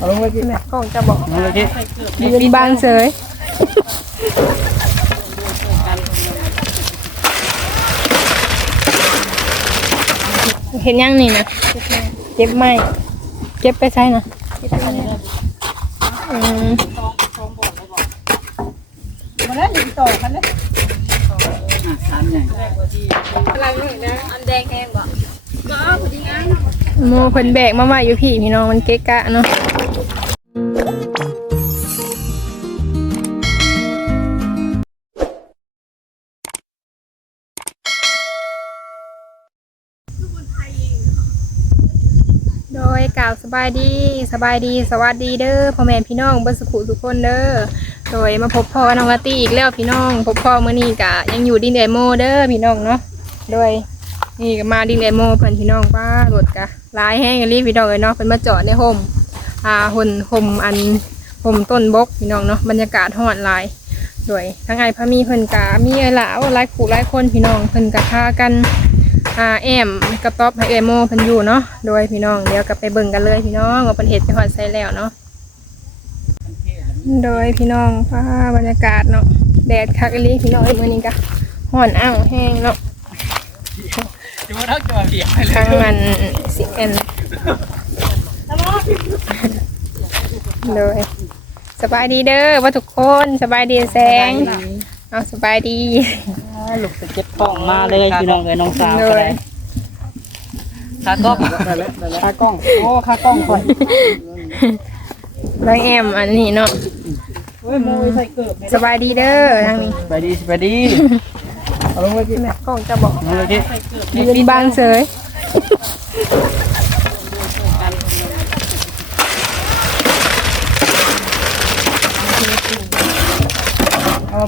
เอาลงไปกินแม่กล้องจะบอกลงไปกินยืนบางเฉยเห็นยังนี่นะเจ็บไหมเจ็บไปใช่นะอืมมาแล้วยิงต่อกันเลยสามอย่างโมเพิ่นแบกมาไว้อยู่พี่พี่น้องมันเกะกะเนาะ โดยกล่าวสบายดีสบายดีสวัสดีเด้อพ่อแม่พี่น้องเบนสุขุทุกคนเด้อโดยมาพบพ่อน้องลาตี้อีกแล้วพี่น้อง พบพ่อเมื้อนี้กะยังอยู่ดินเดโมเด้อพี่น้องเนาะโดยนี่ก็มาดินเดโมเพิ่อนพี่น้องป้ารถกะลายแห้งกันรีบพี่น้องเลยเนาะเพิ่นมาจอดในห่มอ่าห่นห่มอันห่มต้นบกพี่น้องเนาะบรรยากาศฮอดลายโดยทั้งไอพระมีเพิ่นกะมีไอหลาวหลายคู่หลายคนพี่น้องเพิ่นกะพากัน อ่าแอมกระต๊อบให้เอโมเพิ่นอยู่เนาะโดยพี่น้องเดี๋ยวก็ไปเบิ่งกันเลยพี่น้องว่าเพิ่นเฮ็ดไปฮอดไสแล้วเนาะโดยพี่น้องฟ้าบรรยากาศเนาะแดดคักอีหลีพี่น้องเอ้ยมื้อนี้ก็ฮ้อนอ้าวแห้งเนาะจะมาทักจะมาเบียดทางมันสิเอ็นเลยสบายดีเด้อว่าทุกคนสบายดีแสงเอาสบายดี ลูกไปเจ็บท้องมาเลยพี่น้องเอ้ยน้องสาวเลก็ยได้ขากล้องขากล้อง โอ้ขากล้องก่อนน้องแอมอันนี้เนาะเฮ้ยมูใส่เกิบสบายดีเด้อทางนี้ไปดีไปดีเอาลงไปกินแม่กล้องจะบอกลงไปกินยืนบางเฉย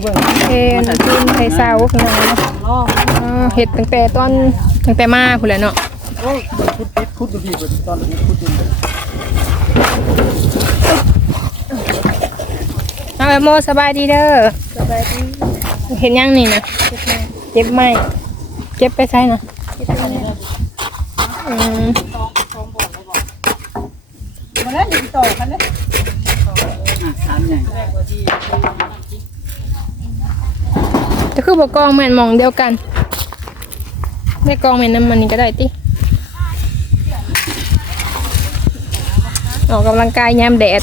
เอามาเบิ่งเอ็นกินไข่เศร้าพี่น้องเนาะอ่าเห็ดตั้งแต่ตอนตั้งแต่มาคุณแหละเนาะโอ้ยคุดติดคุดดูพี่ตอนนี้คุดดินเอาไอโมสบายดีเด้อสบายดีเห็นยังนี่นะเจ็บไหมเจ็บไปใช่นะอืม มาแล้วยิงต่อกันเลย สามอย่าง จะคือบกองแม่นมองเดียวกันได้กองแม่นน้ำมันนี่ก็ได้ติออกกำลังกายยามแดด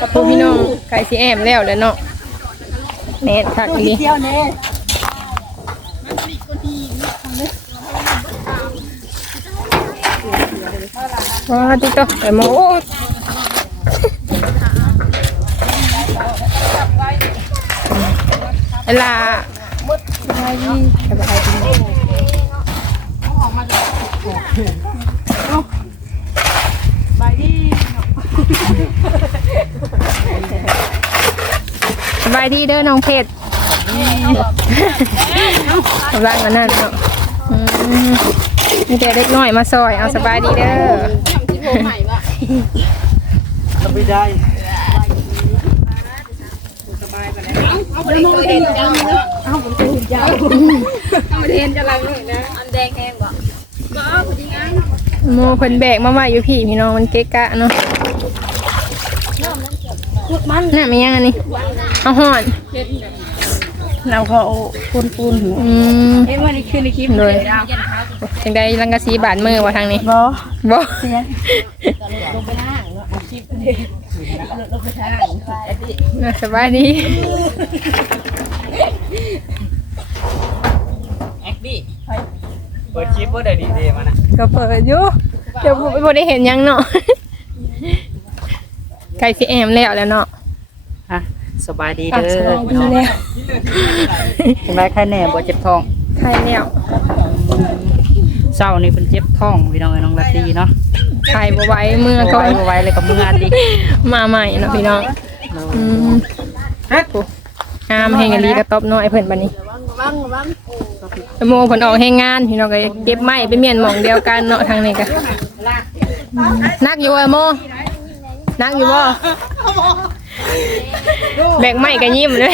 กับพวกพี่น้องไก่ซีแอมแล้วแล้วเนาะแม่นคักอีเที่ยวเนี่ว้าติโตไอ้โมโอ้ เวลาสบายดีสบายดีไปดิสบายดีเด้อน้องเพชรกำลังกันนั่นเนาะอืมมีแต่เล็กน้อยมาซอย เอาสบายดีเด้อทำไมได้ สบาผมเนยได้โมเพิ่นแบกมาไว้อยู่พี่พี่น้องมันเกะกะเนาะมันน่ะมียังอันนี้เอาห่อนเราเขาปูนปูนอืมเอ็งวันนี้คืนในคลิปเลยจังได้รังกะสีบาดมือว่าทางนี้บอบ่เสียงไปหน่าคลิป สบายดีแอคดี้เปิดคลิปว่าได้ดีเดมานะก็เปิดอยู่เดี๋ยวบ่บ่ได้เห็นหยังเนาะไก่สิแอมแล้วแล้วเนาะฮะสบายดีอะเด้สอบายดีแล้วเป็นไรใครแน่บ่เจ็บท้องไข่แล้ว เศร้านี่เป็นเจ็บท้องพี่น้องเอ้ยน้องลาตรีเนาะไข่บ่ไหว้เมื่อบ่ก่ไหอวนบ่ไหวเลยกับมืออันดิมาใหม่เนาะพี่น้องอืมฮะงามแห่งอลีกระต๊อบน้อยเพิ่นบัดนี้ไปโมเพิ่นออกแห่งงานพี่น้องก็เก็บไม้ไปเมียนหม่องเดียวกันเนาะทางนี้ก็อืมนักอยู่บ่โมนักอยู่บ่แบกไม้ก็ยิ้มเลย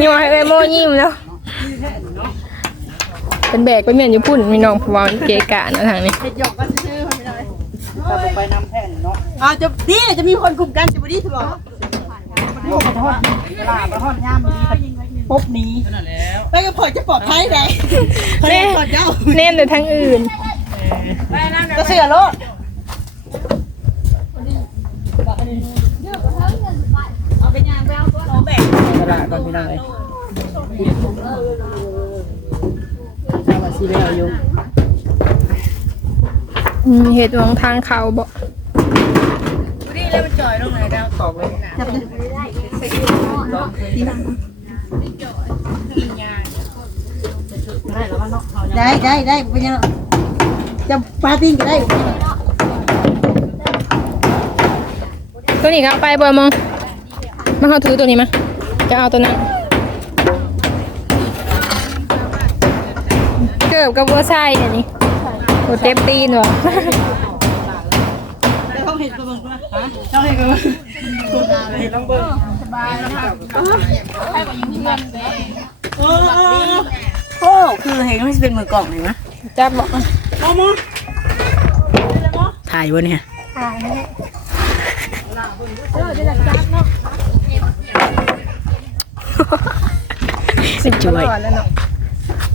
ยิ้มให้เอ้ยโมยิ้มแล้ว เป็นแบกไปเมียนอยู่พุ่นมีน้องผู้เว้าเกะกะเนาะทางนี้ เห็ดหยกก็ซื้อๆคนเลยถ้าไปน้ำแท่งเนาะอ่าจะนี่จะมีคนกลุ่มกันจะบ่ดีถูกบ่โอ้ขอโทษเวลาไปทอดย่ามดีปุ๊บนี้ไปกับพ่อจะปลอดภัยได้เขาเรียกก่อนเจ้าเน้นแต่ทางอื่น ก็เสือโลดเอาไปย่างไปเอาตัวเอาแบกเวลาก่อนพี่น้องเลย เอามาซีเรียลอยู่อืมเฮ็ดหวงทางเขาบ่นี่แล้วมันจ่อยลงไหนดาวตอกเลยได้ได้ได้เป็นยังจะปาติ้งก็ได้ ตัวนี้ก็เอาไปบ่มองมาเขาถือตัวนี้มาจะเอาตัวนั้น กือบกับบัวไส้อันนี้โอ้เต็มตีนว่ะเขาเห็นกระเบื้องด้วยเขาเห็นกระเบื้องเห็นลองเบิ้งสบายแล้วค่ะโอ้คือเห็นว่าจะเป็นมือกล่องเลยนะจับบอกมอมอถ่ายวะเนี่ยสิจ่วยแล้วเนาะ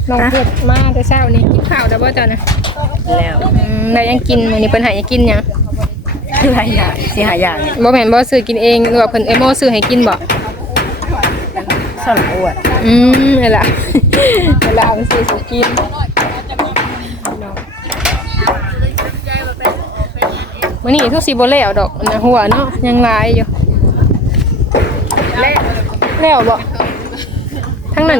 น้องเพื่อนมาแต่เช้านี้กินข้าวแล้วบ่เจ้านะแล้วอืมแล้วยังกินมื้อนี้เพิ่นให้กินหยังหลายอย่างสิหาอย่างบ่แม่นบ่ซื้อกินเองหรือว่าเพิ่นเอโมซื้อให้กินบ่สลับอวดอืมนั่นล่ะนั่นล่ะเอาไปซื้อสิกินมื้อนี้ทุกสิบ่แล้วดอกอันนะหัวเนาะยังหลายอยู่แล้วบ่ทั้งนั้น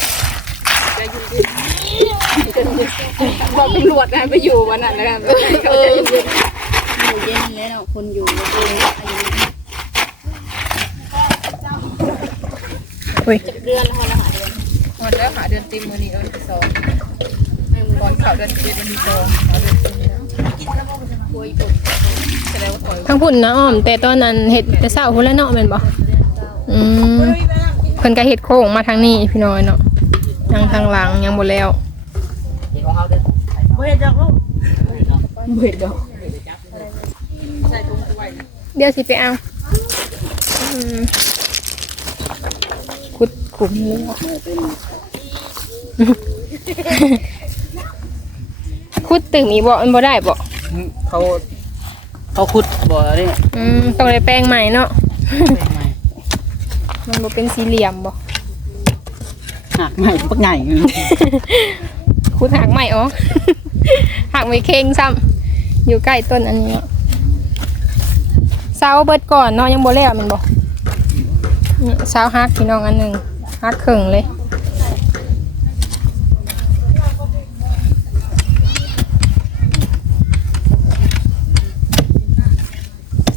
บอกตำรวจนะไปอยู่วันนั้นแล้วกันเย็นแล้วเนาะคนอยู่อุ้ยหมดแล้วหาเดือนเต็มมือนี้เออที่สองก่อนข่าเดือนเจ็ดวันที่สองเอาเดือนต็มนี้แล้วแสดงว่าถอยทั้งพุ่นนะอ้อม แต่ตอนนั้นเห็ดแต่เศร้าพุ่นแล้วเนาะแม่นบ่อืมเพิ่นก็เห็ดโค้งมาทางนี้พี่น้อยเนาะทางทางหลังยังบ่แล้ว เฮ้ยดอกลูกเดี๋ยวสิไปเอาอืมขุดขุมเลยว่ะขุดตึงอีบ่มันบ่ได้บ่เขาเขาขุดบ่อเนี่ยอืมต้องได้แปลงใหม่เนาะมันบ่เป็นสี่เหลี่ยมบ่หักใหม่ปักใหญ่ ขุดหางใหม่อ๋อหางไม่เค็งซ้ำอยู่ใกล้ต้นอันนี้เนาะเสาเบิดก่อนเนาะยังบ่แล้วแมันบ่นี่เสาฮักพี่น้องอันหนึงฮักครึ่งเลย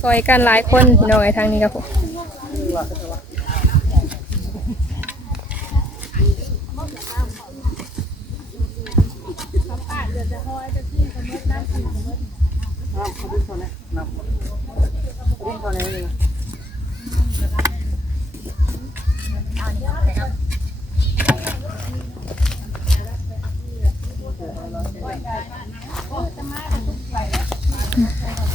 ซอยกันหลายคนพี่น้องไอ้ทางนี้ครับผม เดี๋ยวจะห้อยจะที่สมมติน้ำขนมเบิ้ลน้ำเขาดิ้นตัวนี้น้ำดิ้นตัวนี้เลยอืม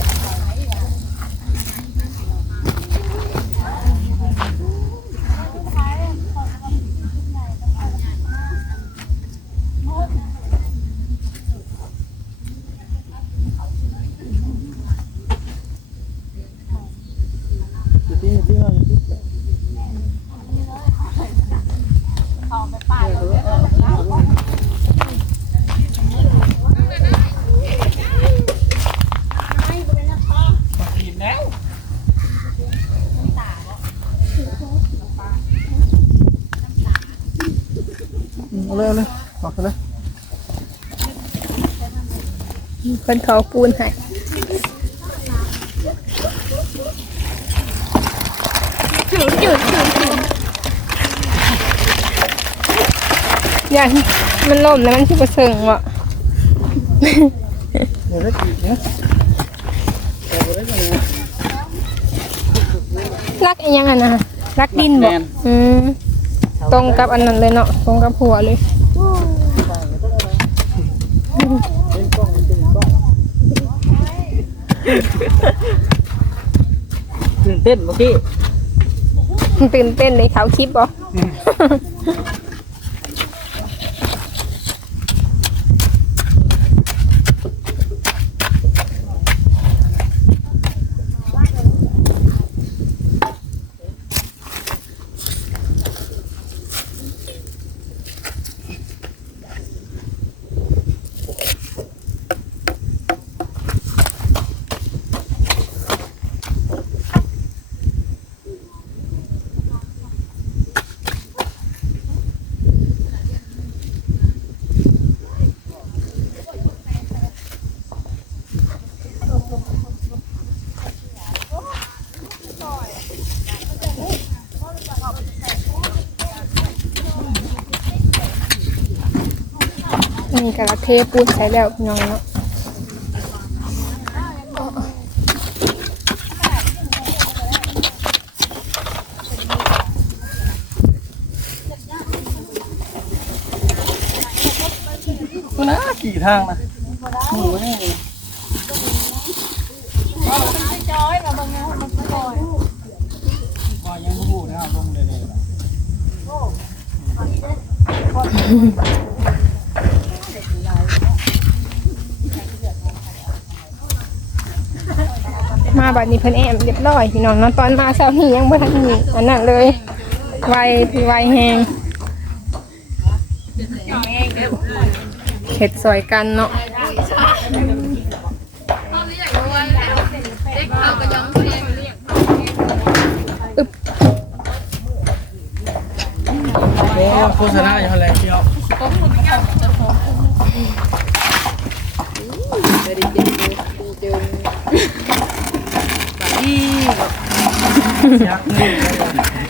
พิ่นเขาปูนให้อย่างมันล่มแล้วมันคือประเสริงว่ะเดี๋ยวได้กี่เนะเดี๋ยวได้กี่นะรักอีหยังอะนะรักดินบ่แม่นอืมตรงกับอันนั้นเลยเนาะตรงกับหัวเลย เป็นกล้องเป็นกล้อง ตื่นเต้นเมื่อกี้ตื่นเต้นในเขาคลิปบ่ ปูนใช้แล้วพี่น้องเนาะกูนะกี่ทางนะหมูนี่ว่ายังบ่ฮู้นะครับลงเลยเลย บัดนี้เพิ่นแอมเรียบร้อยพี่น้องเนาะตอนมาเช้านี้ยังบ่ทันมีอันนั้นเลยไวไวแฮงเฮ็ดซอยกันเนาะโอ้โฆษณาอย่างไรเดียว ไม่ได้กินดูเจอ ยักษ์นี่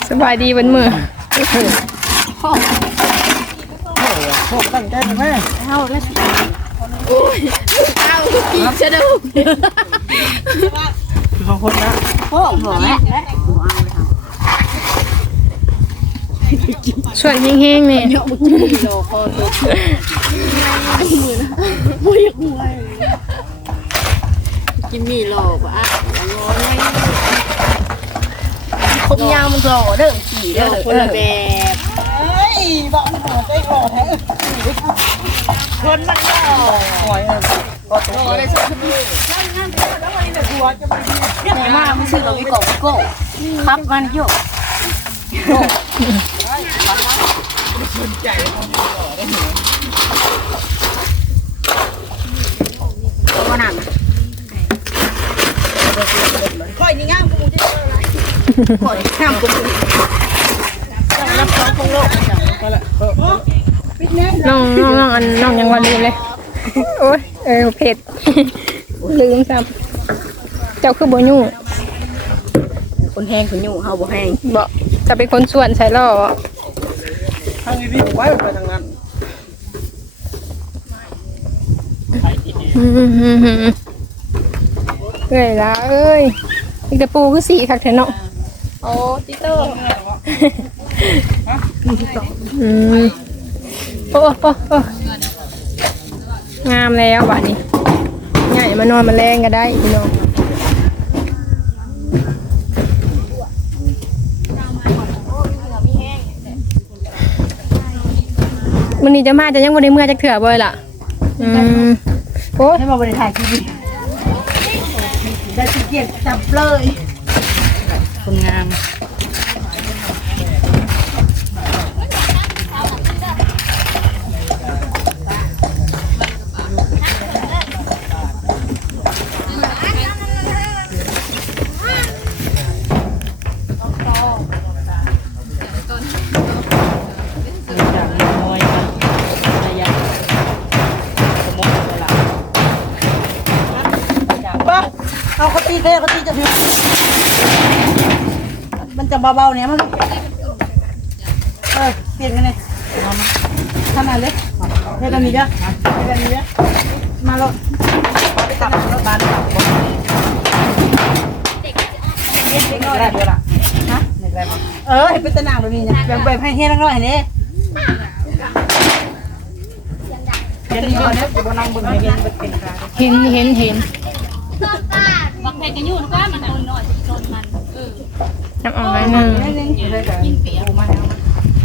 สบายดีวันมือโอ้โหตั้งใจไหมเอากินชะดูคือสองคนนะส่วนแห้งๆเนี่ยโลคอตัวกินมีโลป่ะอะโลเลย คมยาวมันหล่อเด้อขี่โลเด้อคนละแบบเฮ้ยบอกมันหัวใจหล่อแท้คนมันหล่อหอยอะก็โตเลยสักทีไหนมามันซื้อเราวิโก้วิโก้ครับมันโยกก็ ค่อยงามกูต้องรับรองคงโลกก็แหละเออน้องน้องน้องอันน้องยังว่าลืมเลย โอ้ยเออเผ็ด ลืมซ้ำเจ้าคือบ่ยุ่งคนแห้งคนอยู่เฮาบ่แห้งบ่จะเป็นคนส่วนใส่ล่อบ่ทางนี้ไว้ไปทางนั้นอืมเอ้ยละเอ้ยอีกกระปูคือสีคักแท้เนาะโอ้ติโต้อืมโอ้โอ้โอ้งามแล้วบัดนี้ง่ายมานอนมาแรงก็ได้พี่น้องวันนี้จะมาจะยังบ่ได้เมื่อจักเถื่อบ่เลยล่ะอืมโอ้ยให้มาบริถ่ายทีวีได้สิเกียรติจับเลยคนงามอย่าง เบาๆเนี่ยมันเออเปลี่ยนกันเลยทำอะไรเลยเฮ็ดอันนี้เด้อเฮ็ดอันนี้เด้อมาลงไปตับรถบ้านตับเด็กๆน้อยได้ด้วยล่ะฮะเออเป็นตะนางแบบนี้เนี่ยแบ่งๆให้เฮ็ดน้อยๆนี่เห็นอยเนี่ยบ่นั่งเบิ่งให้เห็นเข่งเป็นกลาเห็นเห็นเห็นบักเพกันอยู่นะว่ามันคนหน่อยโดนมัน น้ำออกน่อยหนึ่ง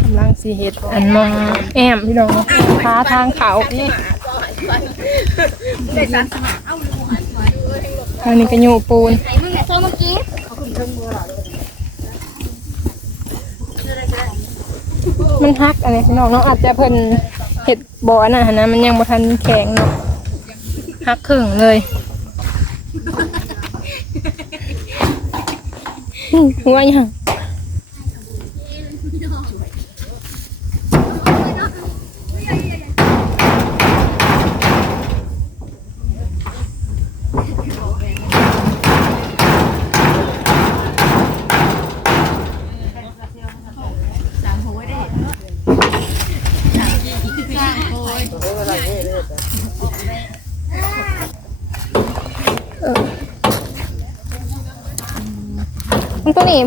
กำลังสีเห็ดอันมองแอมพี่น้องพาทางเขานี่อันนี้ก็อยู่ปูนมันฮักอะไรพี่น้องเนาะอาจจะเพิ่นเห็ดบ่อน่ะนนะมันยังบ่ทันแข็งเนาะฮักครึ่งเลยอื้อ หัวยัง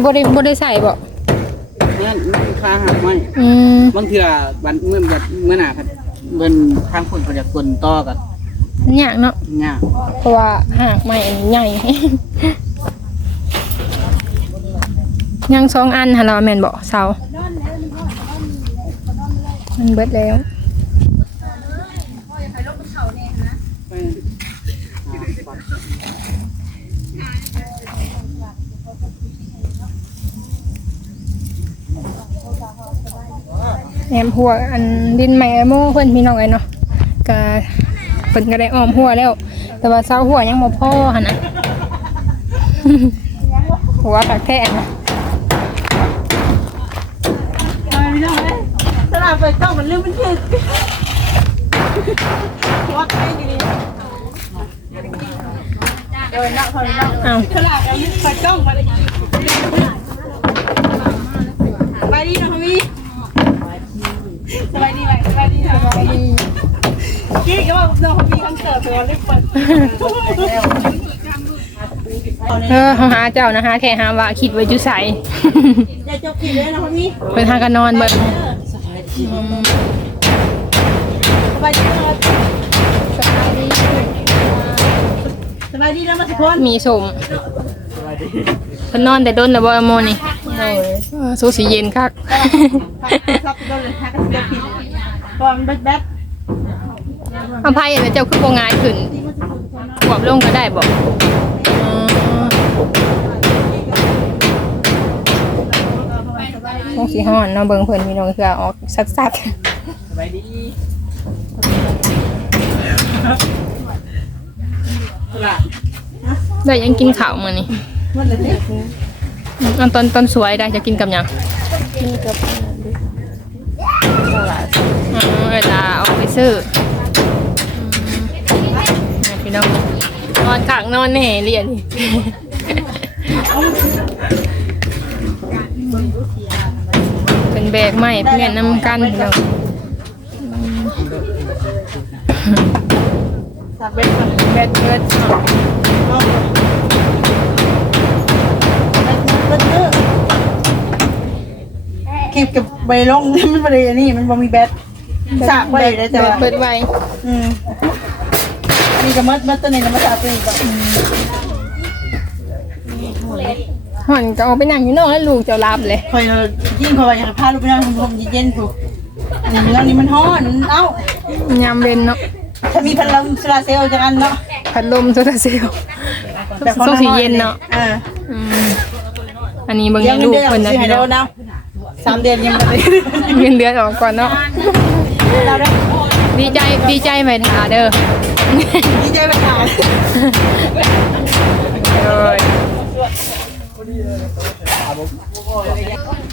บ่ได้บ่ได้ใส่บ่เนี่ยคาหักไม่อืมบางเทื่อวันเมื่อวันเมื่อหน้าครับเบิ่นทางคนเขาจะกลนต่อกันมันยากเนาะยากเพราะว่าหากไม้อันนี้ใหญ่ ยังสองอันหั่นเราแม่นบ่เสามันเบิดแล้ว แหนมหัวอันดินใหม่โม่เพิ่นพี่น้องไอ้เนาะก็เพิ่นก็ได้อ้อมหัวแล้ว แต่ว่าเสาหัวยังบ่พอหั่นน่ะหัวกัแค่นะตลาดไปต้องมันเรื่องมันเทศวัดให้ดีเดินนักคนนักอ้าวตลาดไปต้องมาเลยไปดีนะพี่ สบายดีไหมสบายดีสบายดีกี้ก็ว่าเรามีคอนเสิร์ตตัวเล็กเปิดเออเขาหาเจ้านะฮะแค่หาว่าคิดไว้จุใสอย่าจบกินเลยนะพี่เพิ่นหากันนอนเบิ่งสบายดีสบายดีนะมาทุกคนมีสม เพิ่นนอนแต่ต้นแล้วบ่อโมนี่เออสู้สิเย็นคักซับโดนเลยฮักเดี๋ยวผิดก่อนแบ๊บแบ๊บอภัยแล้วเจ้าคือบ่ง่ายขึ้นขวบลงก็ได้บ่อ๋องสิฮ้อนเนาะเบิ่งเพิ่นพี่น้องคือออกสัดสบายดีได้ยังกินข้าวมื้อนี้ มันเลยเนี่ยอันตอนตอนสวยได้จะกินกับหยังอ๋อเวลาเอาไปซื้ออืมเนี่ยพี่น้องนอนขางนอนแหน่เรียนนี่ เป็นแบกไม้เพื่อนน้ำกันพี่น้องสับเบ็ดก่อนแบดเบิดเนาะเบ็ด เก็บกับใบลง มันไม่ได้อันนี้มันบ่มีแบตสากไว้ได้แต่แบว่าดเบิดไว้อืมมีกับมัดมัดตัวนี้กับมัดสากตัวนี้ก็ห่อนก็เอาไปนั่งอยู่นอกแล้วลูกเจะรับเลยคอยยิ่งคอยอยากพาลูกไปนั่งชมเย็นๆถูกอันนี้แล้วนี่มันฮ้อนเอ้ายามเย็นเนาะถ้ามีพัดลมโซลาร์เซลล์จากอันเนาะพัดลมโซลาร์เซลล์แบบส่งสีเย็นเนาะเอออืมอันนี้เบิ่งเลี้ยงให้เงินลูกเดือนเพิ่นนะซื้อให้พี่น้เราองเนาะ สามเดือนยังไม่ได้เงินเดือนออกก่อนเนาะเราได้ดีใจดีใจไหมทาเด้อดีใจไปหาเลย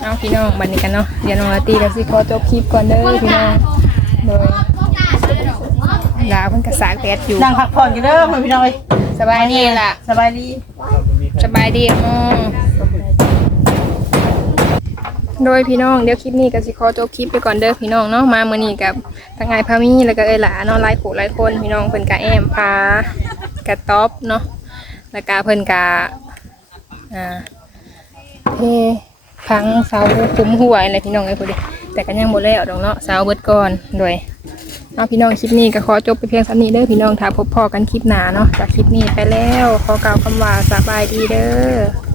เอาพี่น้องบันนี้กันเนาะเดี๋ยวน้องลาตีแล้วสิขอจบคลิปก่อนเด้อพี่น้องโดยลาวเพิ่นก็สากแดดอยู่นั่งพักผ่อนกันเด้อเพื่อนพี่น้องเอ้ยสบายดีล่ะสบายดีสบายดีอ๋อ โดยพี่น้องเดี๋ยวคลิปนี้ก็สิขอจบคลิปไปก่อนเด้อพี่น้องเนาะมามื้อนี้กับทางไงพามีแล้วก็เอ้ยหลาเนาะหลายผู้หลายคนพี่น้องเพิ่นก็แอมพากระต๊อบเนาะแล้วก็เพิ่นก็อ่าเทพังเสาคุ้มหัวอะไรพี่น้องเอ้ยพุ่นดิแต่ก็ยังบ่แล้วดอกเนาะเสาเบิดก่อนโดยเอาพี่น้องคลิปนี้ก็ขอจบไปเพียงเท่านี้เด้อพี่น้องถ้าพบพอกันคลิปหน้าเนาะจากคลิปนี้ไปแล้วขอกล่าวคำว่าสบายดีเด้อ